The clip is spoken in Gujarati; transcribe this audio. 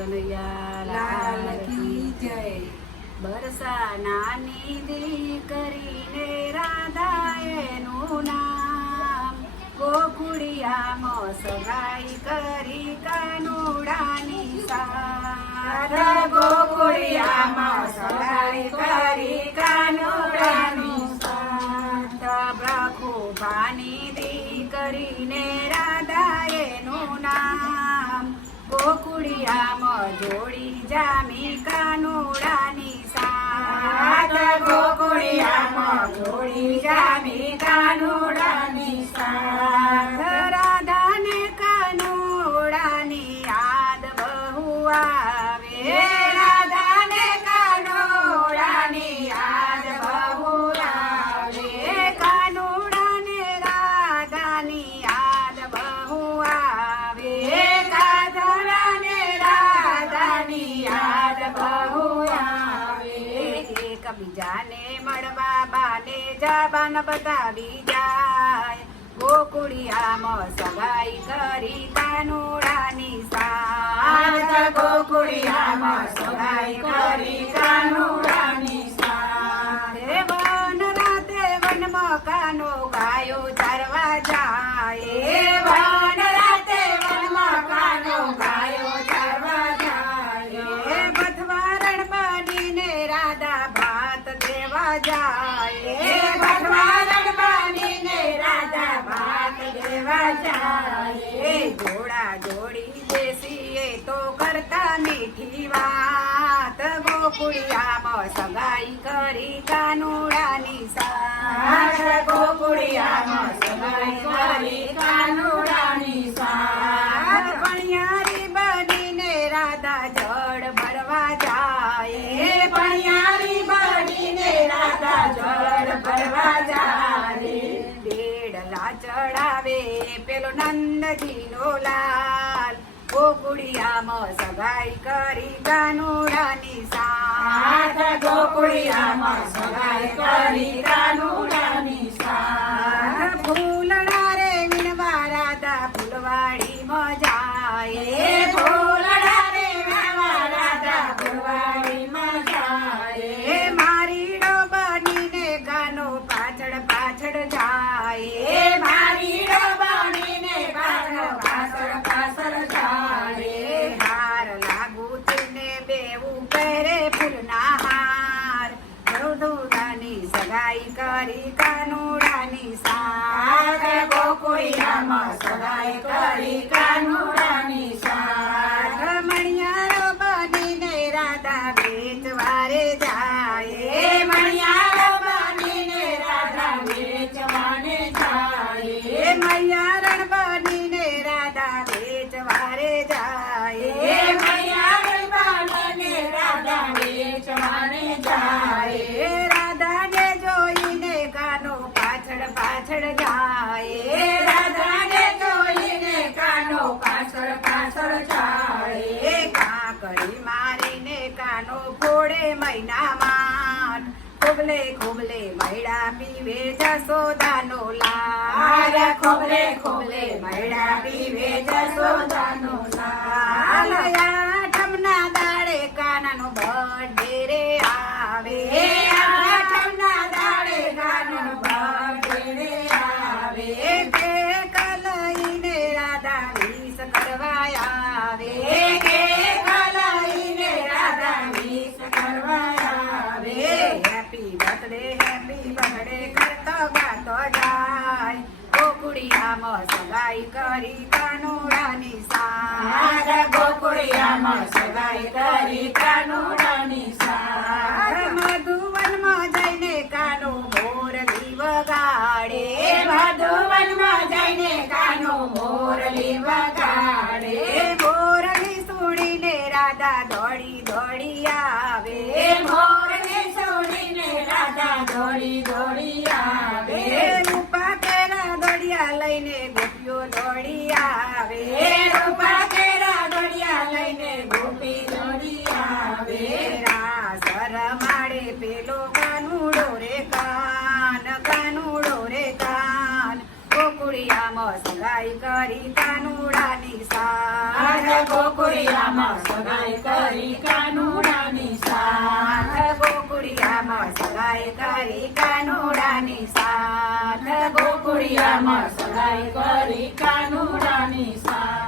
લાલ કી જય। બરસા નાની દીકરીને રાધાએનું નામ, ગોકુળિયામાં સગાઈ કરી કાનુડાની સાથ, ગોકુળિયામાં સગાઈ કરી કાનુડાની સાથ। બ્રહ્મભાની દીકરીને રાધાએનું નામ, ગોકુળિયામાં જોડી જામી કાનુડાની સાથ, ગોકુળિયામાં જોડી જામી કાનુડાની સાથ। રાધાને કાનુડાની યાદ બહુ આવે, રાધાને કાનુડાની યાદ બહુ આવે, કાનુડાને રાધાની યાદ બહુ આવે, બીજાને મળવા બાને જાબાન બતાવી જાય, ગોકુળિયામાં સગાઈ કરી કાનુડાની સાથ, ગોકુળિયામાં સગાઈ કરી કાનુડાની સાથ। વન રાતે વનમાં કાનો ગાયો ચારવા જાય, વન રાતે વનમાં કાનો ગાયો ચારવા જાય, બથવારણ બનીને રાધા ભાત દેવા જાય, બથવારણ બનીને રાધા ભાત દેવા જાય। જોડા જોડી બેસીએ તો કરતા મીઠી વાત, ગોકુળિયામાં સગાઈ કરી કાનુડાની સાથ, ગોકુળિયામાં સગાઈ કરી કાનુડાની સાથ। પણિયારી બનીને રાધા જળ ભરવા જાય, પણિયારી બનીને રાધા જળ ભરવા જાય, બેડલા ચડાવે પેલો નંદજીનો લાલ, ગોકુળિયામાં સગાઈ કરી કાનુડાની સાથ, ગોકુળિયામાં સગાઈ કરી કાનુડાની સાથ। ફૂલડા રે વીણવા રાધા ફૂલવાડીમાં જાય, ફૂલડા રે વીણવા રાધા ફૂલવાડીમાં જાય, મારીડો બનીને કાનો પાછળ પાછળ જાય, મારીડો બનીને કાનો પાછળ પાછળ જાય, હાર લાગુ તેને બેવું પહેરે ફૂલના હાર, ધરુધાની સગાઈ કરી કાનુડાની સાથ, ગોકુળિયામાં સગાઈ કરી કાનુડાની સાથ। મણિયારો બનીને રાધા વેચવારે જાય, મણિયારો બનીને રાધા વેચવાને જાય, મૈયારણ બનીને રાધા વેચવારે જાય, મૈયારણ બનીને રાધા વેચવાને જાય, રાધાને જોઈને કાનો પાછળ પાછળ જાય, રાધાને જોઈને કાનો પાછળ પાછળ જાય, કાકડી મારીને કાનો ફોડે મહિનામાં, ખોબલે ખોબલે મૈડા પીવે જસોદાનો લાલ, ખોબલે ખોબલે મૈડા પીવે જસોદાનો લાલ। આઠમના દાડે કાનાનો બર્થડે રે આવે, આઠમના દાડે કાનાનો બર્થડે રે આવે, કેક લઈને રાધા વિશ કરવા આવે, કેક લઈને રાધા વિશ કરવા આવે, હેપી બર્થડે કરતો ગાતો જાય, ગોકુળિયામાં સગાઈ કરી કાનુડાની સાથ, ગોકુળિયામાં સગાઈ કરી કાનુડાની સાથ। મધુવનમાં જઈને કાનો મોરલી વગાડે, મધુવનમાં જઈને કાનો મોરલી વગાડે, મોરલી સુણીને રાધા દોડી દોડી આવે, મોરલી સુણીને રાધા દોડી દોડી આવે, રૂપા કેરા દોડિયા લઈને ગોપીઓ દોડી આવે, રૂપા કેરા દોડિયા લઈને ગોપી દોડી આવે, રાસ રમાડે પેલો કાનુડો રે કાન, કાનુડો રે કાન, ગોકુળિયામાં સગાઈ કરી કાનુડાની સાથ, ગોકુળિયામાં સગાઈ કરી કાનુડાની સાથ. ગોકુળિયામાં સગાઈ કરી કાનુડાની સાથ. ગોકુળિયામાં સગાઈ કરી કાનુડાની સાથ.